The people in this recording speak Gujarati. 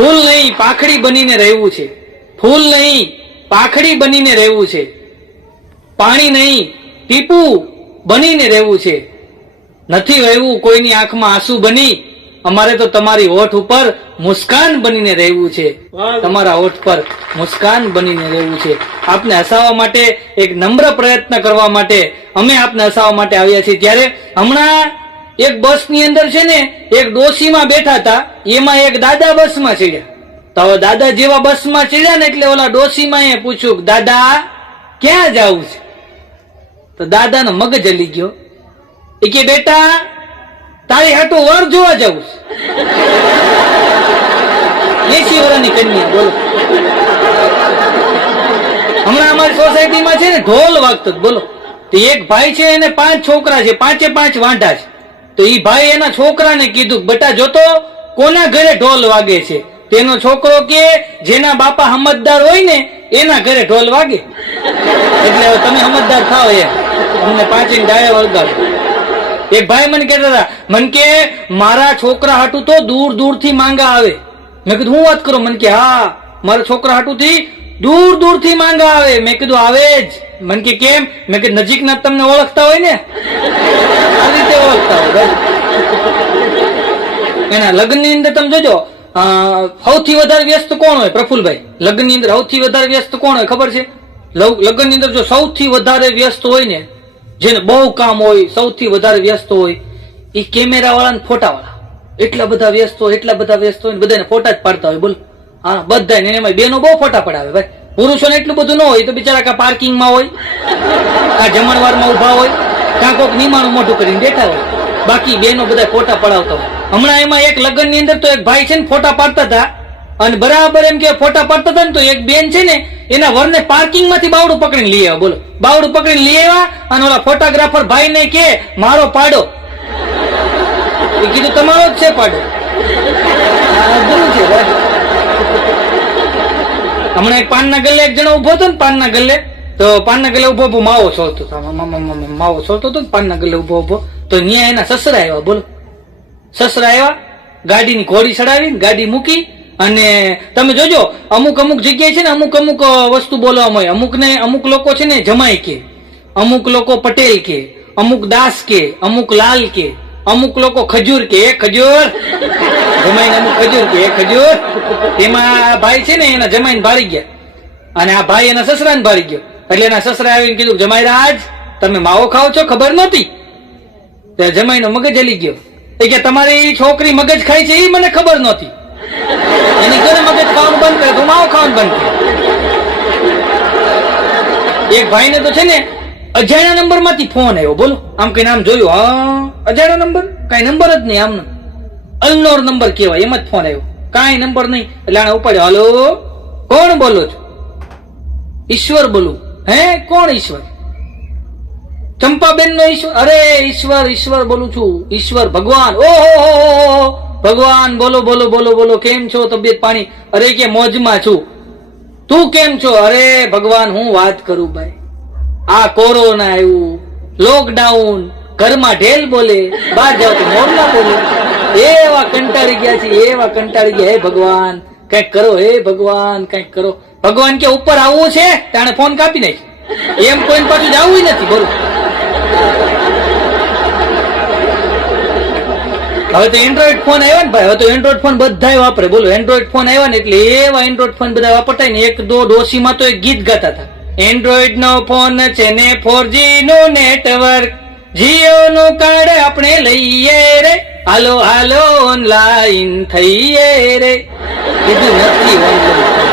ફૂલ નહીં પાખડી બનીને રહેવું છે, ફૂલ નહીં પાખડી બનીને રહેવું છે, પાણી નહીં ટીપું બનીને રહેવું છે, નથી વહેવું કોઈની આંખમાં આંસુ બની, અમારે તો તમારી હોઠ ઉપર મુસ્કાન બનીને રહેવું છે, તમારા હોઠ પર મુસ્કાન બનીને રહેવું છે. આપને હસાવવા માટે એક નમ્ર પ્રયત્ન કરવા માટે અમે આપને હસાવવા માટે આવ્યા છીએ. ત્યારે હમણાં એક બસ ની અંદર છે ને એક ડોશીમાં બેઠા હતા, એમાં એક દાદા બસમાં ચડ્યા. તો હવે દાદા જેવા બસમાં ચડ્યા ને એટલે ઓલા ડોશીમાં એ પૂછ્યું, દાદા ક્યાં જવું છે? તો દાદાનો મગજ હલી ગયો. એ કે બેટા તારી હાટું વર જોવા જવું છે. 80 વર્ષની કન્યા. બોલો, હમણાં અમારી સોસાયટીમાં છે ને ઢોલ વાગતો. બોલો, તો એક ભાઈ છે એને 5 છોકરા છે, 5 વાંઢા છે. તો એ ભાઈ એના છોકરાને કીધું, બેટા જોતો કોના ઘરે ઢોલ વાગે છે? તેનો છોકરો કે જેના બાપા સમજદાર હોય ને એના ઘરે ઢોલ વાગે. એટલે હવે તમે સમજદાર થાવ એમ, અમને 5 ડાયા વળગાડો. એક ભાઈ મને કહેતા હતા, મન કે મારા છોકરા હાટું તો દૂર દૂર થી માંગા આવે. મેં કીધું હું વાત કરું? મન કે હા, મારા છોકરા હાટું થી દૂર દૂર થી માંગા આવે. મેં કીધું આવે જ. મન કે કેમ? મેં કીધું નજીક ના તમને ઓળખતા હોય ને, આ રીતે ઓળખતા હોય. એના લગ્ન ની અંદર તમે જોજો, સૌથી વધારે વ્યસ્ત કોણ હોય? પ્રફુલભાઈ, લગ્ન ની અંદર સૌથી વધારે વ્યસ્ત કોણ હોય ખબર છે? લગ્ન ની અંદર જો સૌથી વધારે વ્યસ્ત હોય ને, જેને બહુ કામ હોય, સૌથી વધારે વ્યસ્ત હોય, એ કેમેરા વાળા ને ફોટા વાળા. એટલા બધા વ્યસ્ત હોય, એટલા બધા વ્યસ્ત હોય, બધાને ફોટા જ પાડતા હોય. બોલો, હા બધા ને. એમાં બેનો બહુ ફોટા પડાવે ભાઈ. પુરુષોને એટલું બધું ન હોય, તો બિચારા કા પાર્કિંગમાં હોય, કા જમણવારમાં ઉભા હોય, કા કોક નિમાણું મોઢું કરીને બેઠા હોય. બાકી બેનો બધા ફોટા પડાવતા હોય. હમણાં એમાં એક લગ્ન ની અંદર તો એક ભાઈ છે ને ફોટા પાડતા હતા, અને બરાબર એમ કે ફોટા પાડતા હતા ને તો એક બેન છે ને એના વરને પાર્કિંગ માંથી બાવડું પકડીને લઈ આવ્યા. બોલો, બાવડું પકડીને લઈ આવ્યા, અને ઓલા ફોટોગ્રાફર ભાઈ ને કે મારો પાડો. એ કીધું તમારો જ છે પાડો. હમણાં એક પાનના ગલ્લે એક જણો ઉભો હતો ને, પાનના ગલ્લે. તો પાનના ગલ્લે ઉભો ઉભો માવો છોડતો હતો, માવો છોડતો હતો ને પાનના ગલ્લે ઉભો ઉભો. તો ન્યા એના સસરા આવ્યા. બોલો, સસરા આવ્યા, ગાડીની ઘોડી ચડાવી ગાડી મૂકી. અને તમે જોજો અમુક જગ્યાએ છે ને અમુક વસ્તુ બોલવામાં હોય. અમુક લોકો છે ને જમાઈ કે, અમુક લોકો પટેલ કે, અમુક દાસ કે, અમુક લાલ કે, અમુક લોકો ખજૂર કે. ખજૂર જમાઈને અમુક ખજૂર કે ખજૂર. એમાં ભાઈ છે ને એના જમાઈને ભાળી ગયા, અને આ ભાઈ એના સસરાને ભાળી ગયો. એટલે એના સસરા આવીને કીધું, જમાઈ રાજ તમે માવો ખાવ છો? ખબર નહોતી. જમાઈનો મગજ હલી ગયો. એ કે તમારી છોકરી મગજ ખાય છે એ મને ખબર નહોતી. એની ઘરે મગજ ખાવાનું બંધ કરે તો માવો ખાવાનું બંધ કરે. એક ભાઈને તો છે ને અજાણ્યા નંબર માંથી ફોન આવ્યો. બોલો, આમ કઈ નામ જોયું? હા, અજાણ્યો નંબર, કઈ નંબર જ નહીં. આમનો અનનોન નંબર કહેવાય, એમ જ ફોન આવ્યો, કઈ નંબર નહીં. એટલે આને ઉપાડ્યો. હાલો, કોણ બોલો છો? ઈશ્વર બોલું. હે, કોણ ઈશ્વર? ચંપાબેન નો ઈશ્વર? અરે ઈશ્વર બોલું છું. ઈશ્વર ભગવાન. ઓહો ભગવાન, બોલો બોલો બોલો બોલો, કેમ છો? તબિયત પાણી? અરે કે મોજમાં છું. તું કેમ છો? અરે ભગવાન હું વાત કરું ભાઈ, આ કોરોના આવ્યું, લોકડાઉન, ઘરમાં ઢેલ બોલે, બહાર જાવ તો મોરલા બોલે. એવા કંટાળી ગયા છે, એવા કંટાળી ગયા. હે ભગવાન કઈક કરો, હે ભગવાન કઈક કરો. ભગવાન કે ઉપર આવવું છે, તાણે ફોન કાપી નાખી. એમ કોઈને પાછું જવું નથી. બોલો, હવે તો એન્ડ્રોઈડ ફોન આવ્યા ને ભાઈ, હવે તો એન્ડ્રોઈડ ફોન બધા વાપરે. બોલો, એન્ડ્રોઈડ ફોન આવ્યા ને એટલે એવા એન્ડ્રોઈડ ફોન બધા વાપરતા ને. એક ડોશીમાં તો એક ગીત ગાતા હતા, એન્ડ્રોઈડ નો ફોન છે ને 4G નું નેટવર્ક, જીઓ નું કાર્ડ આપણે લઈએ રે, હાલો હાલો ઓનલાઈન થઈએ રે. કીધું નથી ઓનલાઈન.